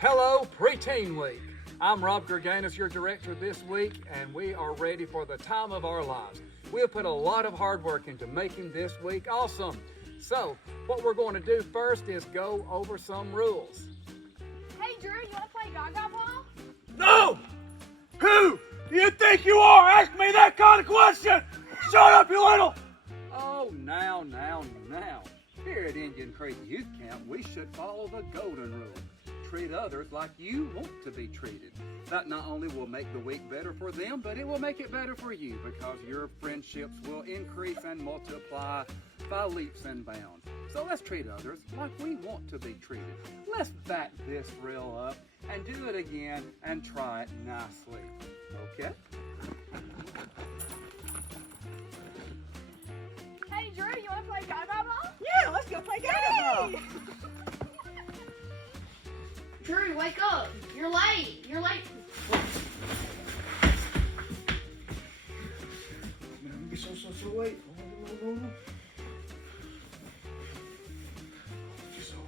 Hello, Preteen Week. I'm Rob Gerganis, your director this week, and we are ready for the time of our lives. We have put a lot of hard work into making this week awesome. So, what we're going to do first is go over some rules. Hey, Drew, you want to play Gaga Ball? No! Who do you think you are? Ask me that kind of question! Shut up, you little... Oh, now. Here at Indian Creek Youth Camp, we should follow the golden rule. Treat others like you want to be treated. That not only will make the week better for them, but it will make it better for you because your friendships will increase and multiply by leaps and bounds. So let's treat others like we want to be treated. Let's back this reel up and do it again and try it nicely. Okay? Hey, Drew, you want to play Gaga Ball? Yeah, let's go play Gaga Ball. Drew, wake up. You're late. You're late. Man, so late. You're so late.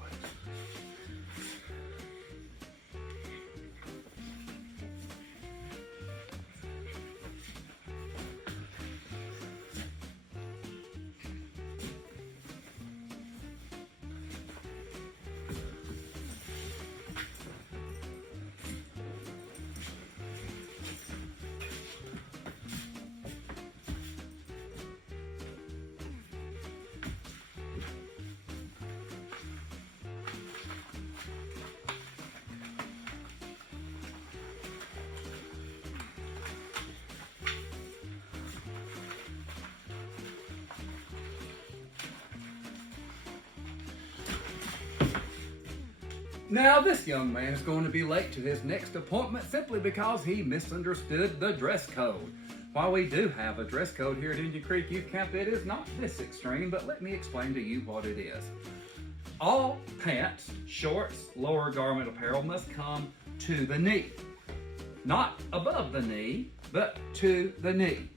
Now, this young man is going to be late to his next appointment simply because he misunderstood the dress code. While we do have a dress code here at Indian Creek Youth Camp, it is not this extreme, but let me explain to you what it is. All pants, shorts, lower garment apparel must come to the knee. Not above the knee, but to the knee.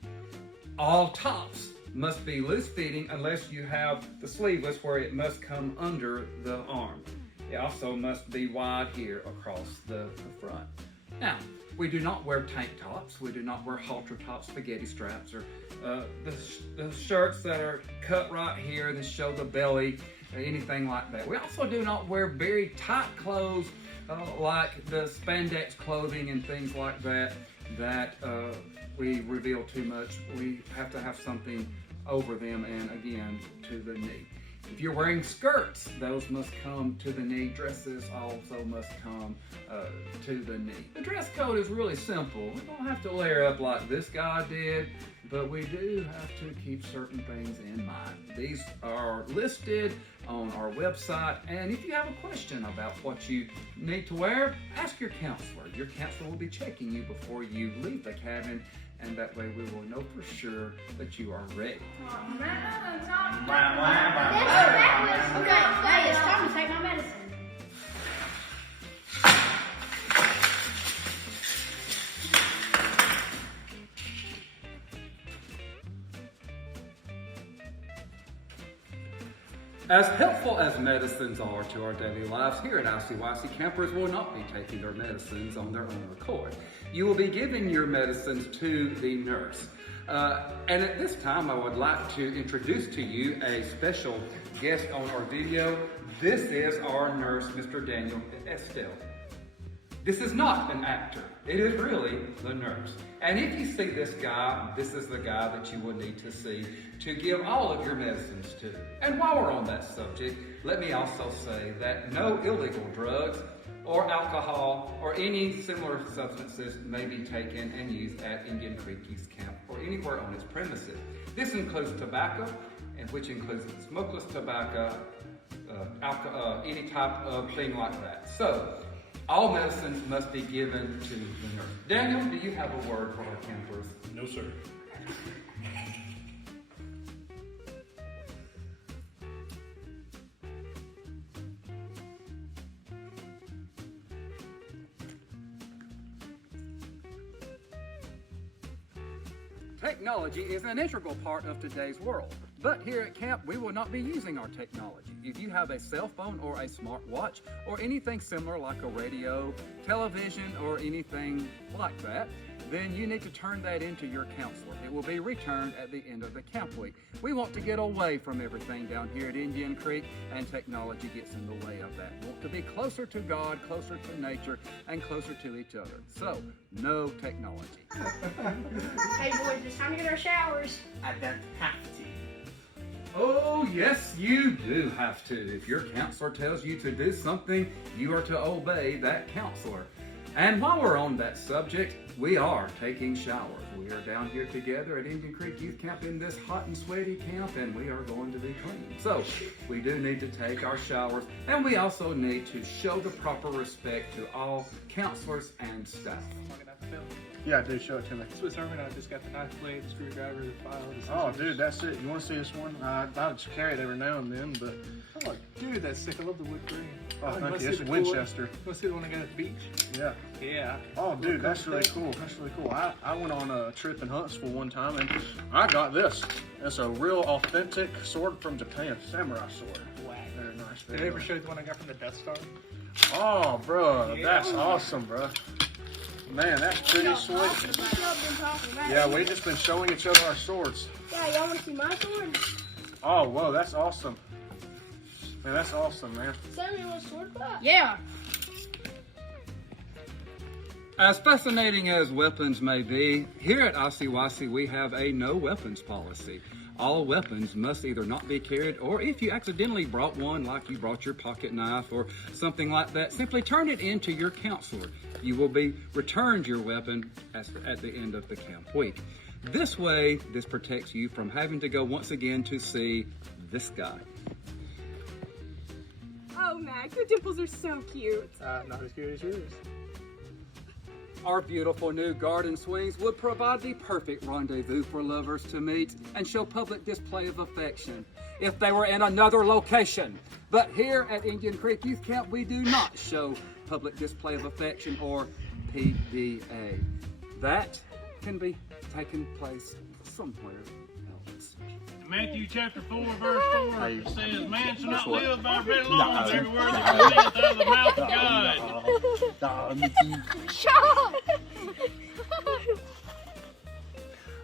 All tops must be loose-fitting unless you have the sleeveless where it must come under the arm. It also must be wide here across the front. Now, we do not wear tank tops. We do not wear halter top spaghetti straps or the shirts that are cut right here that show the belly, anything like that. We also do not wear very tight clothes like the spandex clothing and things like that we reveal too much. We have to have something over them and again to the knee. If you're wearing skirts, those must come to the knee. Dresses also must come to the knee. The dress code is really simple. We don't have to layer up like this guy did, but we do have to keep certain things in mind. These are listed on our website, and if you have a question about what you need to wear, ask your counselor. Your counselor will be checking you before you leave the cabin, and that way we will know for sure that you are ready. Okay, hey, it's time to take my medicine. As helpful as medicines are to our daily lives, here at ICYC, campers will not be taking their medicines on their own accord. You will be giving your medicines to the nurse. And at this time, I would like to introduce to you a special guest on our video. This is our nurse, Mr. Daniel Estelle. This is not an actor. It is really the nurse. And if you see this guy, this is the guy that you will need to see to give all of your medicines to. And while we're on that subject, let me also say that no illegal drugs or alcohol or any similar substances may be taken and used at Indian Creek Youth Camp or anywhere on its premises. This includes tobacco, and which includes smokeless tobacco, alcohol, any type of thing like that. So, all medicines must be given to the nurse. Daniel, do you have a word for our campers? No, sir. Technology is an integral part of today's world. But here at camp, we will not be using our technology. If you have a cell phone or a smartwatch or anything similar like a radio, television, or anything like that, then you need to turn that into your counselor. It will be returned at the end of the camp week. We want to get away from everything down here at Indian Creek, and technology gets in the way of that. We want to be closer to God, closer to nature, and closer to each other. So, no technology. Hey boys, it's time to get our showers. I don't have to. Oh, yes, you do have to. If your counselor tells you to do something, you are to obey that counselor. And while we're on that subject, we are taking showers. We are down here together at Indian Creek Youth Camp in this hot and sweaty camp, and we are going to be clean. So we do need to take our showers, and we also need to show the proper respect to all counselors and staff. Yeah, dude, show it to me. Swiss Army knife, just got the knife blade, the screwdriver, the file, the Oh, scissors. dude, that's it. You want to see this one? I just carry it every now and then, but Oh, dude, that's sick. I love the wood grain. oh, you thank wanna you. It's see a the cool one? Winchester. You want to see the one I got at the beach? Yeah. Yeah. Oh, dude, that's really cool. That's really cool. I went on a trip in Huntsville one time, and I got this. It's a real authentic sword from Japan, samurai sword. Wow. Very nice. Did I ever show you the one I got from the Death Star? Oh, bro, Yeah. that's awesome, bro. Man, that's pretty sweet. Yeah, we've just been showing each other our swords. Yeah, y'all want to see my sword? Oh, whoa, that's awesome. Man, that's awesome, man. Sammy, what sword class? Yeah. As fascinating as weapons may be, here at ICYC we have a no weapons policy. All weapons must either not be carried, or if you accidentally brought one, like you brought your pocket knife or something like that, simply turn it into your counselor. You will be returned your weapon at the end of the camp week. This way, this protects you from having to go once again to see this guy. Oh, Mac, your dimples are so cute. Not as good as yours. Our beautiful new garden swings would provide the perfect rendezvous for lovers to meet and show public display of affection if they were in another location. But here at Indian Creek Youth Camp, we do not show public display of affection, or PDA. That can be taking place somewhere else. Matthew chapter 4, verse 4 Hey, says, man shall not what? live by bread alone, but every word that proceedeth out of the mouth of God. Shut up!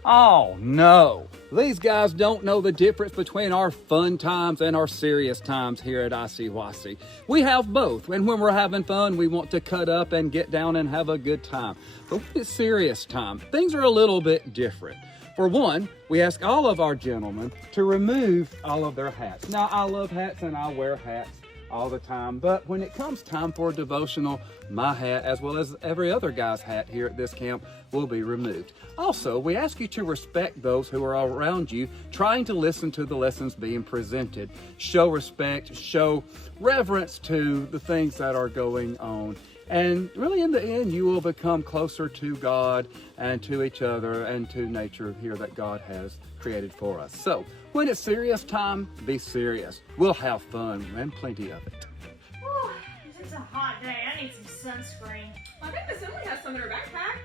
Oh no, these guys don't know the difference between our fun times and our serious times here at ICYC. We have both, and when we're having fun, we want to cut up and get down and have a good time. But when it's serious time, things are a little bit different. For one, we ask all of our gentlemen to remove all of their hats. Now, I love hats and I wear hats all the time, but when it comes time for a devotional, my hat, as well as every other guy's hat here at this camp, will be removed. Also, we ask you to respect those who are around you, trying to listen to the lessons being presented. Show respect, show reverence to the things that are going on. And really, in the end, you will become closer to God and to each other and to nature here that God has created for us. So, when it's serious time, be serious. We'll have fun and plenty of it. Whew, it's a hot day. I need some sunscreen. I think Miss Emily has some in her backpack.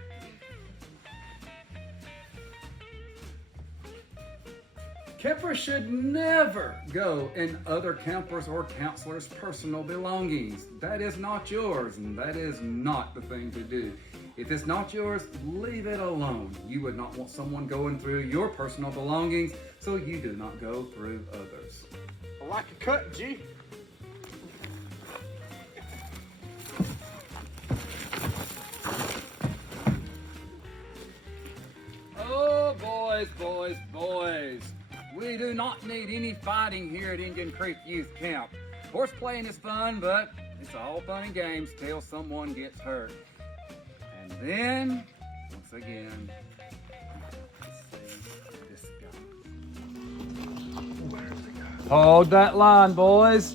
Campers should never go in other campers' or counselors' personal belongings. That is not yours, and that is not the thing to do. If it's not yours, leave it alone. You would not want someone going through your personal belongings, so you do not go through others. I like a cut, G. Oh, boys, boys, boys. We do not need any fighting here at Indian Creek Youth Camp. Horse playing is fun, but it's all fun and games till someone gets hurt. And then, once again, let's see this guy. Hold that line, boys.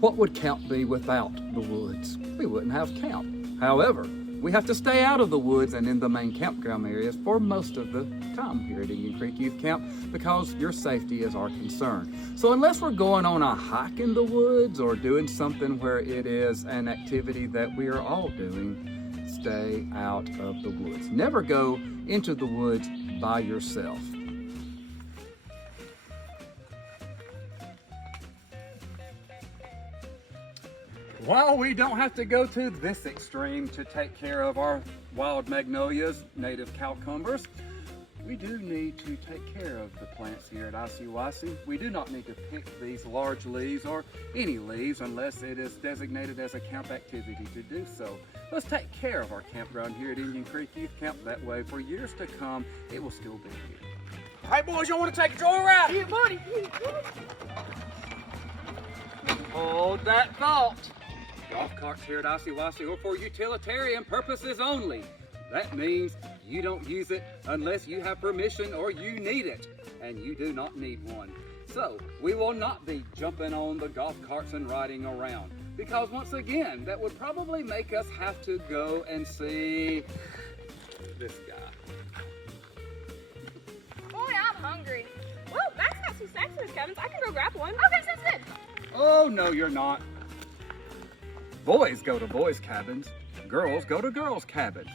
What would camp be without the woods? We wouldn't have camp. However, we have to stay out of the woods and in the main campground areas for most of the time here at Indian Creek Youth Camp because your safety is our concern. So unless we're going on a hike in the woods or doing something where it is an activity that we are all doing, stay out of the woods. Never go into the woods by yourself. While we don't have to go to this extreme to take care of our wild magnolias, native cowcumbers, we do need to take care of the plants here at ICYC. We do not need to pick these large leaves or any leaves unless it is designated as a camp activity to do so. Let's take care of our campground here at Indian Creek Youth Camp. That way, for years to come, it will still be here. Hey boys, y'all want to take a joyride? Yeah, buddy. Hold that thought. Golf carts here at ICYC are for utilitarian purposes only. That means you don't use it unless you have permission or you need it, and you do not need one. So we will not be jumping on the golf carts and riding around, because once again, that would probably make us have to go and see this guy. Boy, I'm hungry. Well, Max got some snacks in his cabins. I can go grab one. Okay, sounds good. Oh, no, you're not. Boys go to boys' cabins. Girls go to girls' cabins.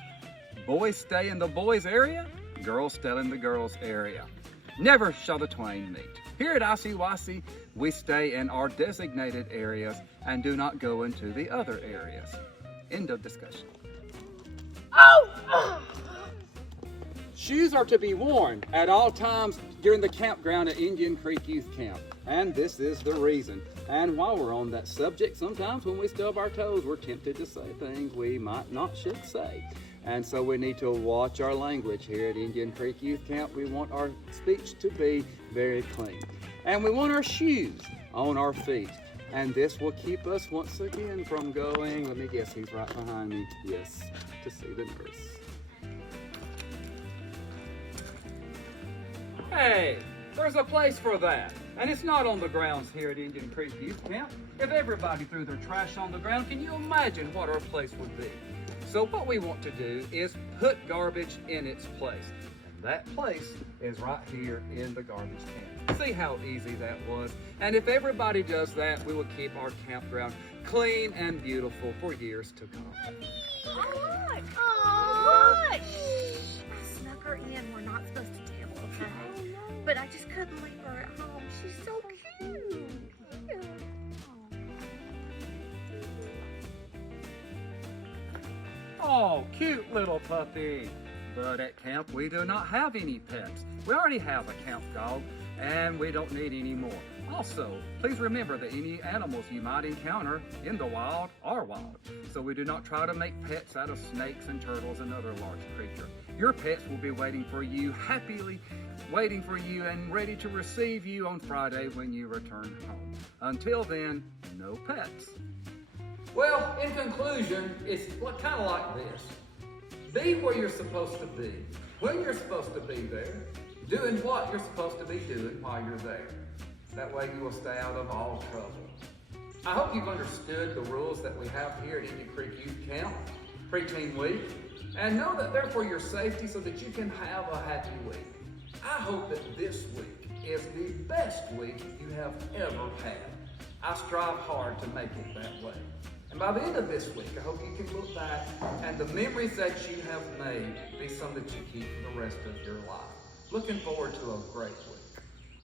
Boys stay in the boys' area. Girls stay in the girls' area. Never shall the twain meet. Here at ICYC, we stay in our designated areas and do not go into the other areas. End of discussion. Oh! Shoes are to be worn at all times during the campground at Indian Creek Youth Camp. And this is the reason. And while we're on that subject, sometimes when we stub our toes, we're tempted to say things we might not should say. And so we need to watch our language here at Indian Creek Youth Camp. We want our speech to be very clean. And we want our shoes on our feet. And this will keep us once again from going, let me guess, he's right behind me. Yes, to see the nurse. Hey, there's a place for that. And it's not on the grounds here at Indian Creek Youth Camp. If everybody threw their trash on the ground, can you imagine what our place would be? So what we want to do is put garbage in its place. And that place is right here in the garbage can. See how easy that was? And if everybody does that, we will keep our campground clean and beautiful for years to come. Look! Aww. Look! I snuck her in. We're not supposed to tell, okay? But I just couldn't leave her at home. She's so cute. Oh, cute little puppy. But at camp, we do not have any pets. We already have a camp dog, and we don't need any more. Also, please remember that any animals you might encounter in the wild are wild. So we do not try to make pets out of snakes and turtles and other large creatures. Your pets will be waiting for you, happily waiting for you and ready to receive you on Friday when you return home. Until then, no pets. Well, in conclusion, it's kind of like this. Be where you're supposed to be, when you're supposed to be there, doing what you're supposed to be doing while you're there. That way you will stay out of all trouble. I hope you've understood the rules that we have here at Indian Creek Youth Camp, Preteen Week, and know that they're for your safety so that you can have a happy week. I hope that this week is the best week you have ever had. I strive hard to make it that way. And by the end of this week, I hope you can look back and the memories that you have made be some that you keep for the rest of your life. Looking forward to a great week.